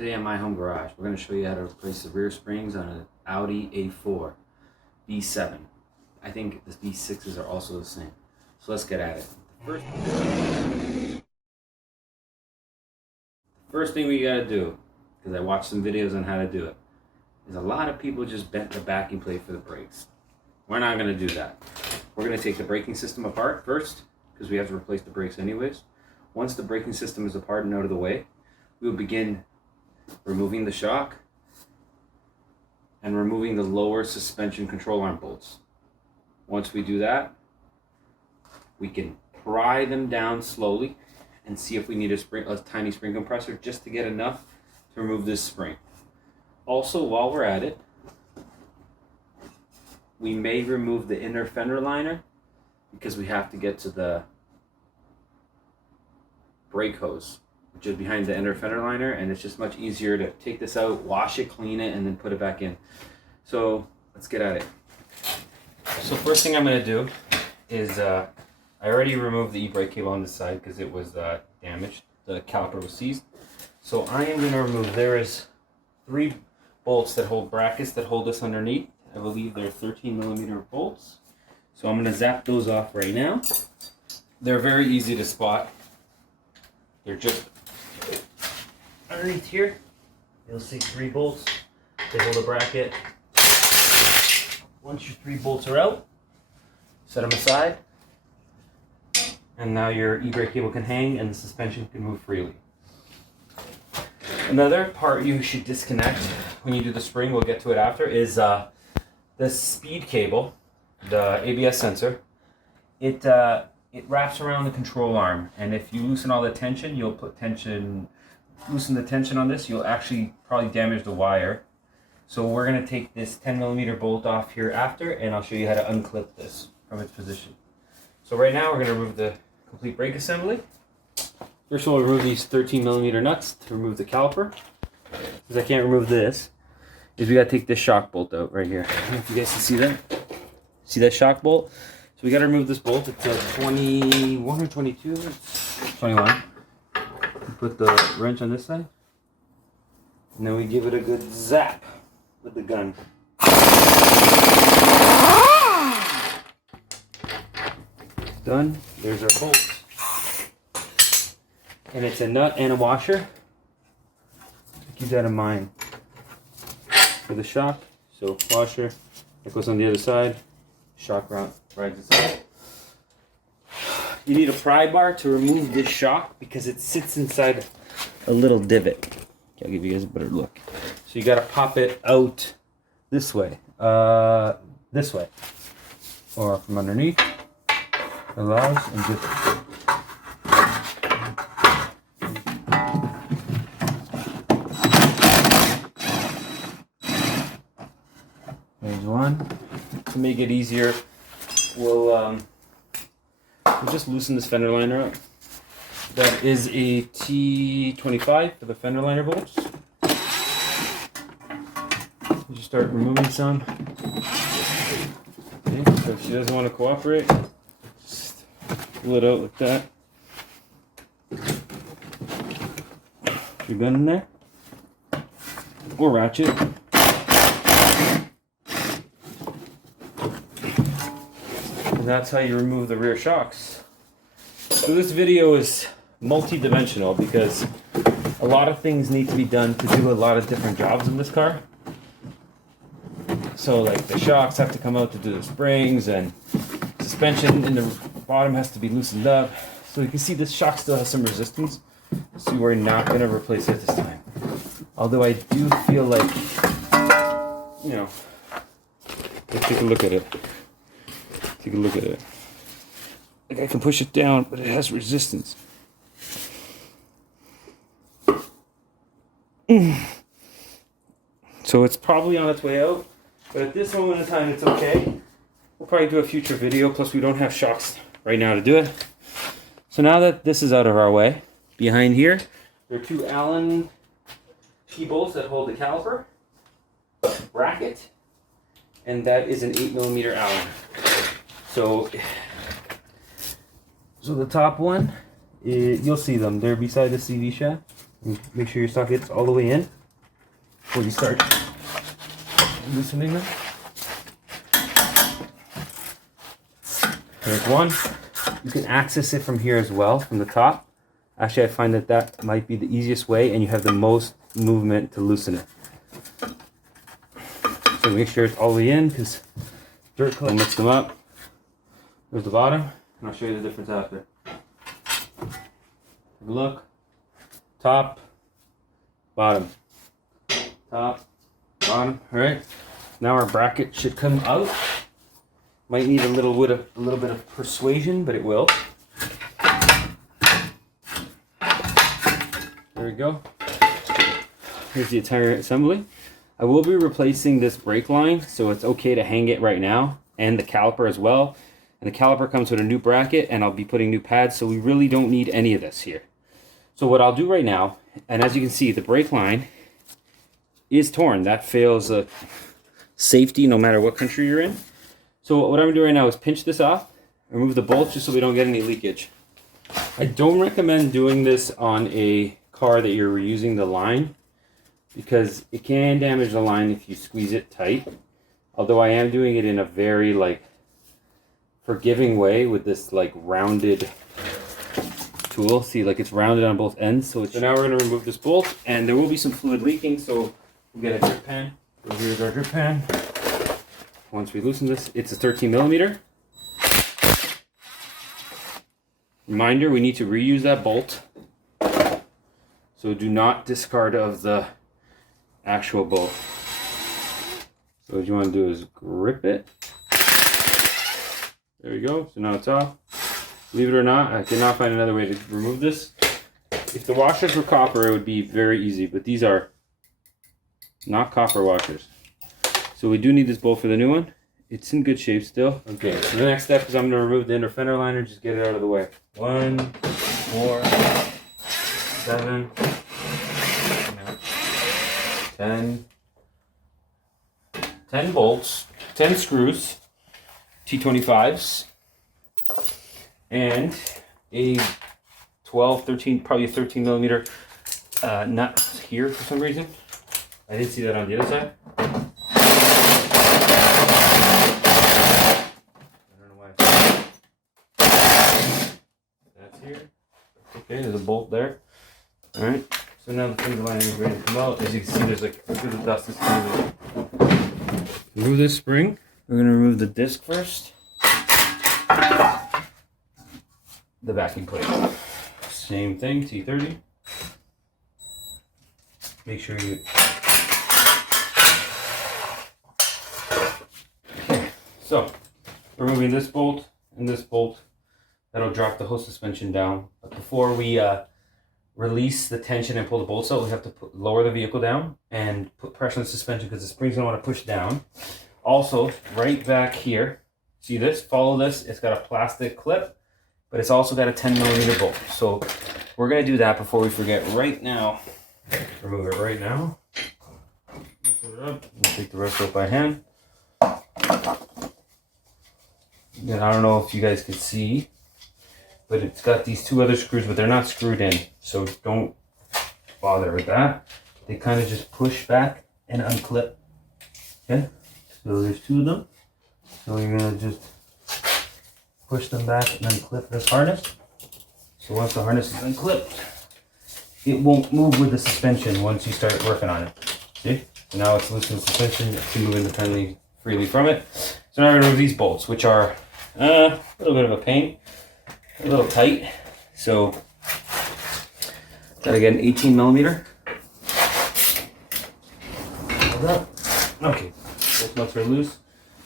Today on My Home Garage, we're going to show you how to replace the rear springs on an Audi A4 B7. I think the B6s are also the same. So let's get at it. First thing we got to do, because I watched some videos on how to do it, is a lot of people just bent the backing plate for the brakes. We're not going to do that. We're going to take the braking system apart first, because we have to replace the brakes anyways. Once the braking system is apart and out of the way, we will begin removing the shock and removing the lower suspension control arm bolts. Once we do that, we can pry them down slowly and see if we need a tiny spring compressor just to get enough to remove this spring. Also, while we're at it, we may remove the inner fender liner because we have to get to the brake hose, which is behind the inner fender liner, and it's just much easier to take this out, wash it, clean it, and then put it back in. So let's get at it. So first thing I'm going to do is I already removed the e-brake cable on this side because it was damaged. The caliper was seized. So I am going to remove, there is 3 bolts that hold brackets that hold this underneath. I believe they're 13mm bolts. So I'm going to zap those off right now. They're very easy to spot. They're just underneath here. You'll see 3 bolts. They hold a bracket. Once your 3 bolts are out, set them aside. And now your e-brake cable can hang and the suspension can move freely. Another part you should disconnect when you do the spring, we'll get to it after, is the speed cable, the ABS sensor. It wraps around the control arm, and if you loosen all the tension, loosen the tension on this, you'll actually probably damage the wire. So we're going to take this 10mm bolt off here after, and I'll show you how to unclip this from its position. So right now we're going to remove the complete brake assembly. First we'll remove these 13mm nuts to remove the caliper. Because I can't remove this, is we got to take this shock bolt out right here. I don't know if you guys can see that. See that shock bolt? So we got to remove this bolt. It's a 21 or 22? It's 21. Put the wrench on this side. And then we give it a good zap with the gun. Done. There's our bolts. And it's a nut and a washer. Keep that in mind. For the shock, so washer, that goes on the other side. Shock rides aside. You need a pry bar to remove this shock because it sits inside a little divot. Okay, I'll give you guys a better look. So you got to pop it out this way, or from underneath. Allows and just. There's one. To make it easier, we'll just loosen this fender liner up. That is a T25 for the fender liner bolts. You just start removing some. Okay, so if she doesn't want to cooperate, just pull it out like that. Put your gun in there. Or ratchet. And that's how you remove the rear shocks. So this video is multi-dimensional because a lot of things need to be done to do a lot of different jobs in this car. So like the shocks have to come out to do the springs, and suspension in the bottom has to be loosened up. So you can see this shock still has some resistance. So we're not going to replace it this time. Although I do feel like, you know, let's take a look at it. Take a look at it. Like I can push it down, but it has resistance. So it's probably on its way out, but at this moment in time, it's okay. We'll probably do a future video, plus we don't have shocks right now to do it. So now that this is out of our way, behind here, there are 2 Allen key bolts that hold the caliper, bracket, and that is an 8mm Allen. So the top one, you'll see them. They're beside the CV shaft. Make sure your socket's all the way in before you start loosening them. There's one. You can access it from here as well, from the top. Actually, I find that that might be the easiest way, and you have the most movement to loosen it. So make sure it's all the way in, because dirt will mix them up. There's the bottom, and I'll show you the difference after. Have a look. Top, bottom. Top, bottom. All right. Now our bracket should come out. Might need a little bit of persuasion, but it will. There we go. Here's the entire assembly. I will be replacing this brake line, so it's okay to hang it right now, and the caliper as well. And the caliper comes with a new bracket, and I'll be putting new pads, so we really don't need any of this here. So what I'll do right now, and as you can see, the brake line is torn. That fails safety no matter what country you're in. So what I'm going to do right now is pinch this off, remove the bolts just so we don't get any leakage. I don't recommend doing this on a car that you're reusing the line, because it can damage the line if you squeeze it tight. Although I am doing it in a very forgiving way with this rounded tool. See, it's rounded on both ends. So now we're going to remove this bolt, and there will be some fluid leaking, so we'll get a drip pan. So here's our drip pan. Once we loosen this, it's a 13 millimeter. Reminder, we need to reuse that bolt. So do not discard of the actual bolt. So what you want to do is grip it. There you go. So now it's off. Believe it or not, I cannot find another way to remove this. If the washers were copper, it would be very easy, but these are not copper washers. So we do need this bolt for the new one. It's in good shape still. Okay, so the next step is I'm going to remove the inner fender liner, just get it out of the way. 1, 4, 7, 10 bolts, 10 screws, T25s, and a 12, 13, probably a 13 millimeter nut here for some reason. I didn't see that on the other side. Here. Okay, there's a bolt there. Alright, so now the fender liner is ready to come out. As you can see, there's a bit of dust that's coming out. Remove this spring. We're going to remove the disc first. The backing plate. Same thing, T30. Make sure you... Okay, so removing this bolt and this bolt. That'll drop the whole suspension down. But before we release the tension and pull the bolts out, we have to lower the vehicle down and put pressure on the suspension, because the spring's going to want to push down. Also, right back here, see this? Follow this. It's got a plastic clip, but it's also got a 10 millimeter bolt. So we're going to do that before we forget right now. Remove it right now. Put it up. We'll take the rest out by hand. And I don't know if you guys can see, but it's got these two other screws, but they're not screwed in, so don't bother with that. They kind of just push back and unclip. Okay, so there's two of them. So you're gonna just push them back and unclip this harness. So once the harness is unclipped, it won't move with the suspension once you start working on it. See? So now it's loose in the suspension, it can move independently, freely from it. So now we're gonna remove these bolts, which are a little bit of a pain. A little tight, so gotta get an 18 millimeter. Okay, both nuts are loose.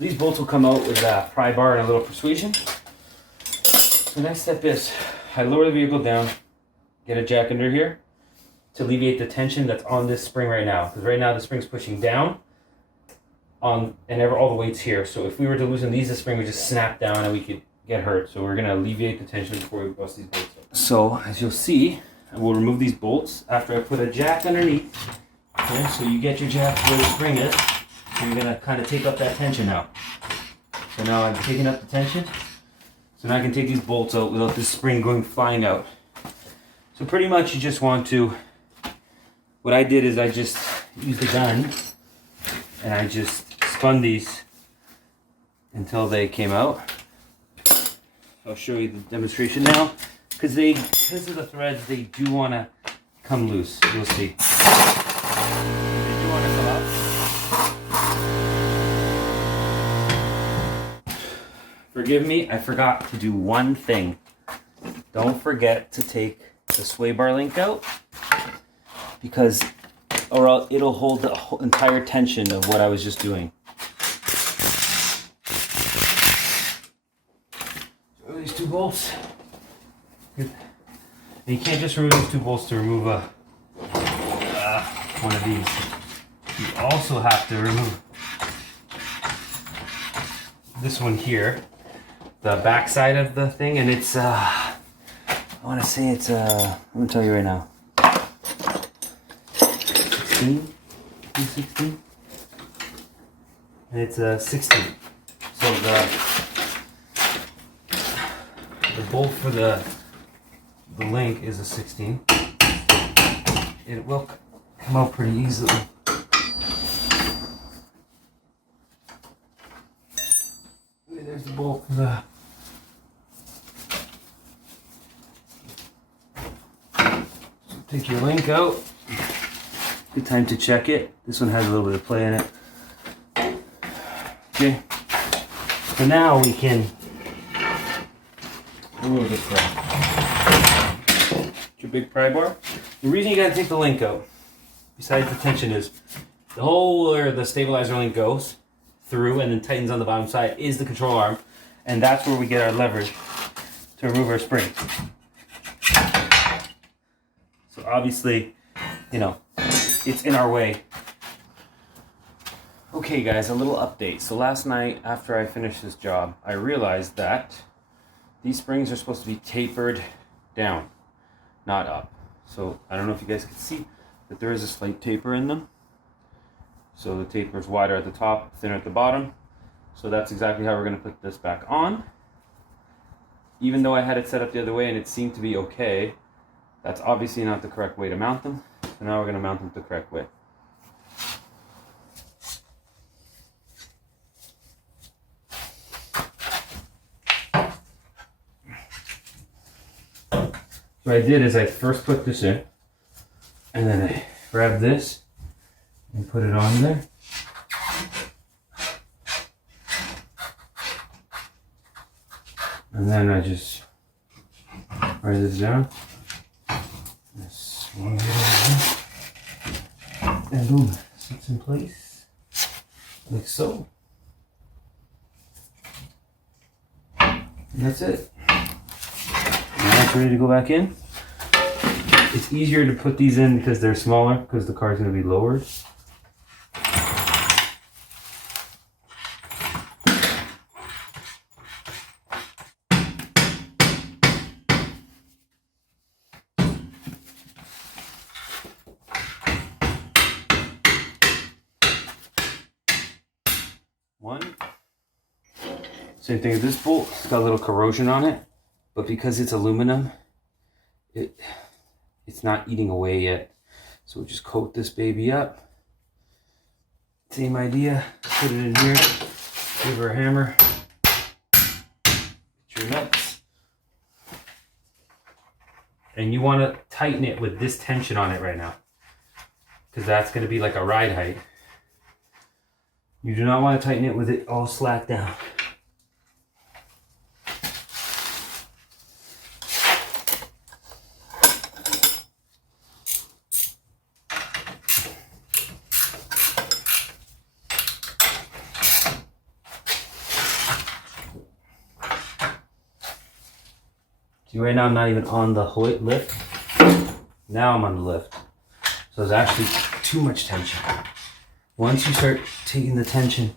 These bolts will come out with a pry bar and a little persuasion. So next step is I lower the vehicle down, get a jack under here to alleviate the tension that's on this spring right now. Because right now the spring's pushing down on, and all the weight's here. So if we were to loosen these, the spring would just snap down and we could get hurt. So we're going to alleviate the tension before we bust these bolts out. So as you'll see, I will remove these bolts after I put a jack underneath. Okay, so you get your jack where the spring is. So you're going to kind of take up that tension now. So now I'm taking up the tension. So now I can take these bolts out without this spring going flying out. So pretty much you just want to what I did is I just used a gun and I just spun these until they came out. I'll show you the demonstration now, because of the threads, they do want to come loose. You'll see. They do want to come out. Forgive me, I forgot to do one thing. Don't forget to take the sway bar link out, because or it'll hold the whole entire tension of what I was just doing. These 2 bolts. Good. And you can't just remove these 2 bolts to remove one of these. You also have to remove this one here, the back side of the thing, and it's I want to say it's I'm gonna tell you right now, 16, and it's 16. So the bolt for the link is a 16. It will come out pretty easily. There's the bolt for the take your link out. Good time to check it. This one has a little bit of play in it. Okay. So now we can remove this guy. Your big pry bar. The reason you gotta take the link out, besides the tension, is the hole where the stabilizer link goes through and then tightens on the bottom side is the control arm, and that's where we get our leverage to remove our spring. So obviously, you know, it's in our way. Okay guys, a little update. So last night after I finished this job, I realized that these springs are supposed to be tapered down, not up. So I don't know if you guys can see, but there is a slight taper in them. So the taper is wider at the top, thinner at the bottom. So that's exactly how we're going to put this back on. Even though I had it set up the other way and it seemed to be okay, that's obviously not the correct way to mount them. So now we're going to mount them the correct way. So what I did is I first put this in, and then I grabbed this and put it on there. And then I just write this down. Swing it over, and boom, sits in place like so. And that's it. Now it's ready to go back in. It's easier to put these in because they're smaller, because the car is going to be lowered. Same thing with this bolt. It's got a little corrosion on it, but because it's aluminum, it's not eating away yet. So we'll just coat this baby up. Same idea. Put it in here. Give her a hammer. Get your nuts. And you want to tighten it with this tension on it right now, because that's going to be like a ride height. You do not want to tighten it with it all slack down. See, right now I'm not even on the lift. Now I'm on the lift. So there's actually too much tension. Once you start taking the tension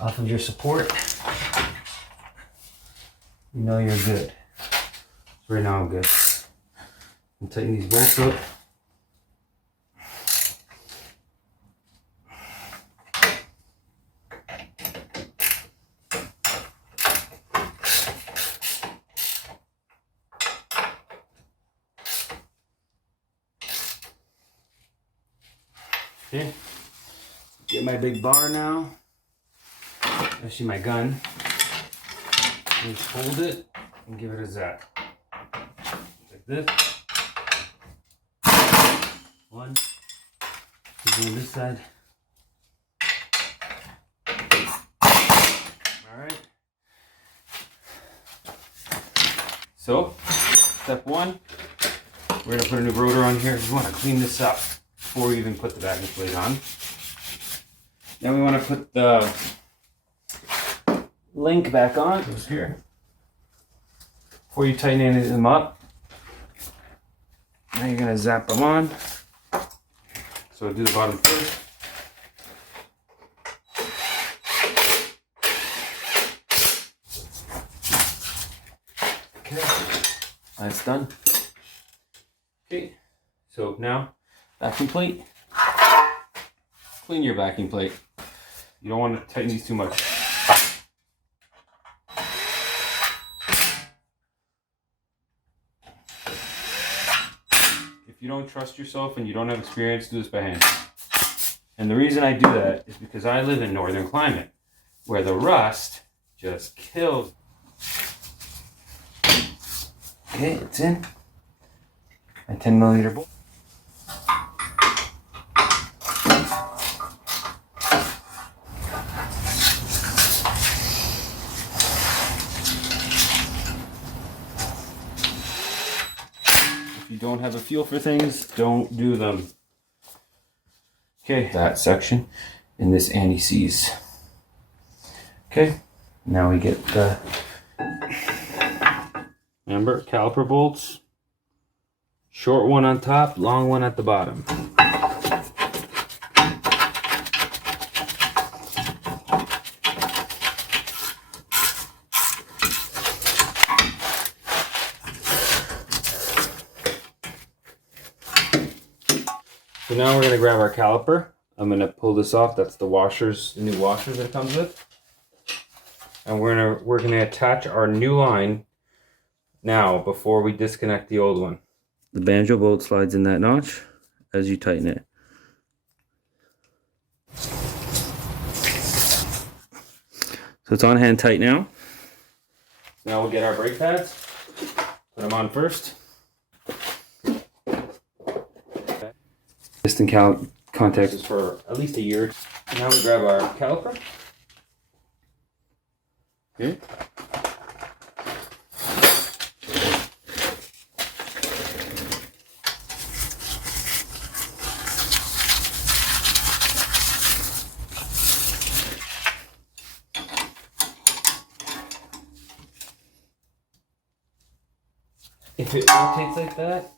off of your support, you know you're good. So right now I'm good. I'm tighten these bolts up. Okay, get my big bar now. Actually, my gun. Just hold it and give it a zap. Like this. One. Go on this side. Alright. So, step one, we're going to put a new rotor on here. We want to clean this up before we even put the backing plate on. Then we want to put the link back on. Goes here. Before you tighten any of them up, now you're going to zap them on. So do the bottom first. Okay, that's done. Okay, so now backing plate. Clean your backing plate. You don't want to tighten these too much. If you don't trust yourself and you don't have experience, do this by hand. And the reason I do that is because I live in northern climate where the rust just kills. Okay, it's in. My 10mm bolt. If you don't have a feel for things, don't do them. Okay, that section in this anti-seize. Okay, now we get the, remember, caliper bolts. Short one on top, long one at the bottom. So now we're going to grab our caliper. I'm going to pull this off. That's the washers, the new washers that it comes with. And we're going to attach our new line now before we disconnect the old one. The banjo bolt slides in that notch as you tighten it. So it's on hand tight now. Now we'll get our brake pads, put them on first. Piston contacts is for at least a year. Now we grab our caliper. Okay. If it rotates like that,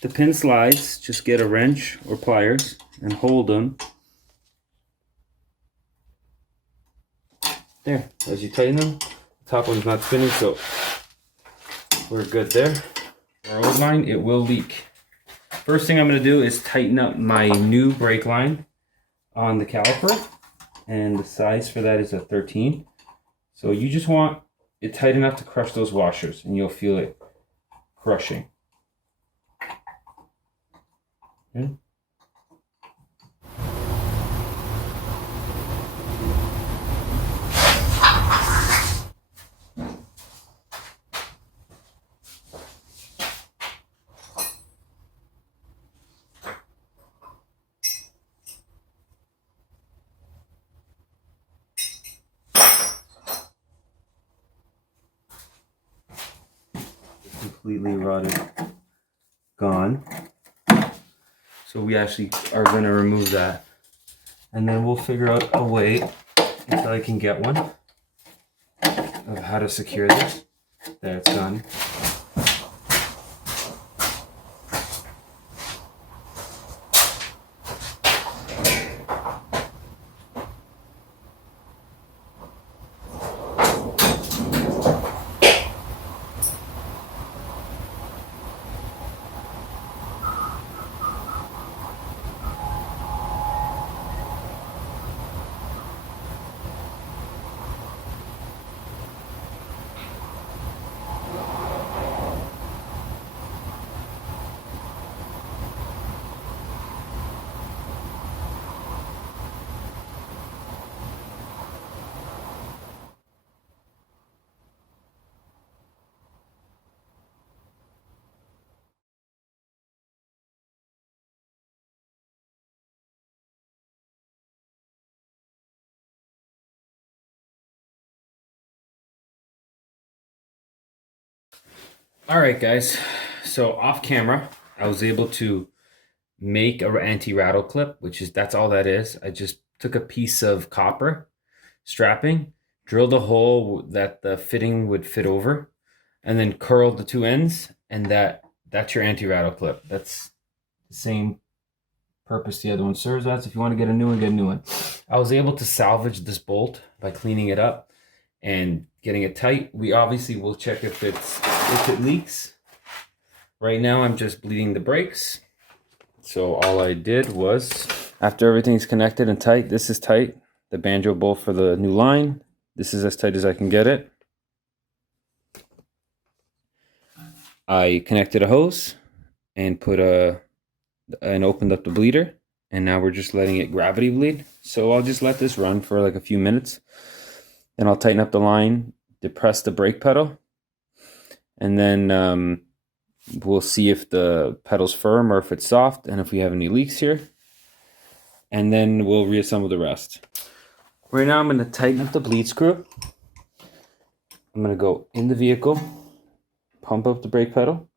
the pin slides, just get a wrench or pliers and hold them. There, as you tighten them, the top one's not spinning, so we're good there. Our old line, it will leak. First thing I'm going to do is tighten up my new brake line on the caliper, and the size for that is a 13. So you just want it tight enough to crush those washers, and you'll feel it crushing. Okay. Completely rotted, gone. So we actually are going to remove that, and then we'll figure out a way until I can get one of how to secure this. There, it's done. All right, guys. So off camera, I was able to make a anti-rattle clip, that's all that is. I just took a piece of copper strapping, drilled a hole that the fitting would fit over, and then curled the two ends, and that's your anti-rattle clip. That's the same purpose the other one serves as. If you want to get a new one, get a new one. I was able to salvage this bolt by cleaning it up and getting it tight. We obviously will check if it leaks. Right now I'm just bleeding the brakes. So all I did was, after everything's connected and tight, this is tight, the banjo bolt for the new line. This is as tight as I can get it. I connected a hose and opened up the bleeder, and now we're just letting it gravity bleed. So I'll just let this run for like a few minutes. Then I'll tighten up the line, depress the brake pedal, and then we'll see if the pedal's firm or if it's soft and if we have any leaks here. And then we'll reassemble the rest. Right now I'm going to tighten up the bleed screw. I'm going to go in the vehicle, pump up the brake pedal,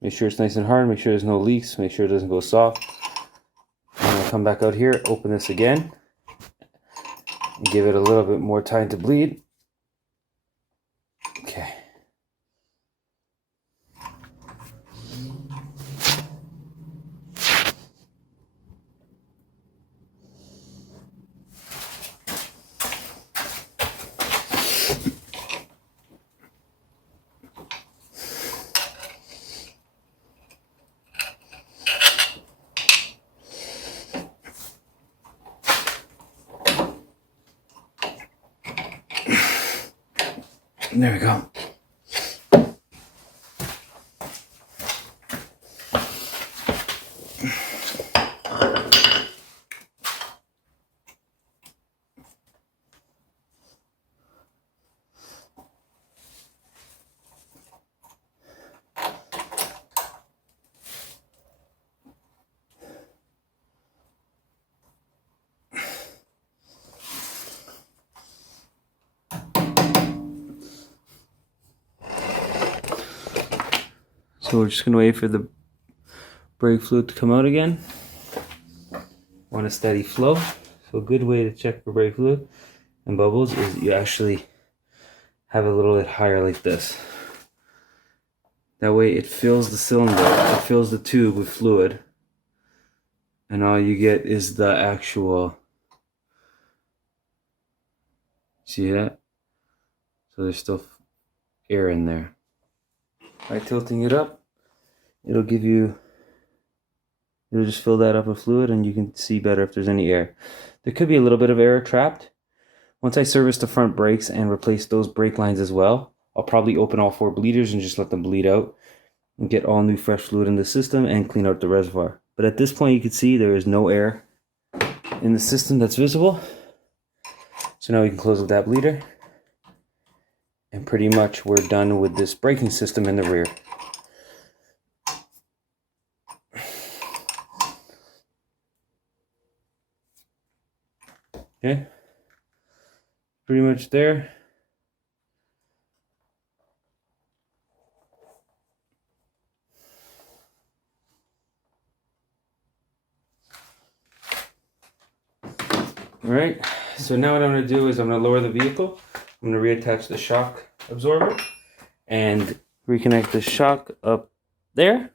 make sure it's nice and hard, make sure there's no leaks, make sure it doesn't go soft. I'm going to come back out here, open this again, and give it a little bit more time to bleed. Okay. There we go. So we're just going to wait for the brake fluid to come out again. Want a steady flow. So a good way to check for brake fluid and bubbles is you actually have it a little bit higher like this. That way it fills the cylinder, it fills the tube with fluid, and all you get is the actual, see that? So there's still air in there. By tilting it up, it'll just fill that up with fluid, and you can see better if there's any air. There could be a little bit of air trapped. Once I service the front brakes and replace those brake lines as well, I'll probably open all 4 bleeders and just let them bleed out and get all new fresh fluid in the system and clean out the reservoir. But at this point you can see there is no air in the system that's visible. So now we can close up that bleeder. And pretty much we're done with this braking system in the rear. Okay, pretty much there. All right, so now what I'm going to do is I'm going to lower the vehicle. I'm going to reattach the shock absorber and reconnect the shock up there.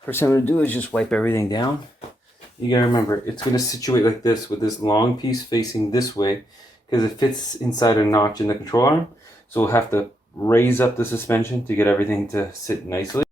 First thing I'm going to do is just wipe everything down. You got to remember, it's going to situate like this with this long piece facing this way because it fits inside a notch in the control arm. So we'll have to raise up the suspension to get everything to sit nicely.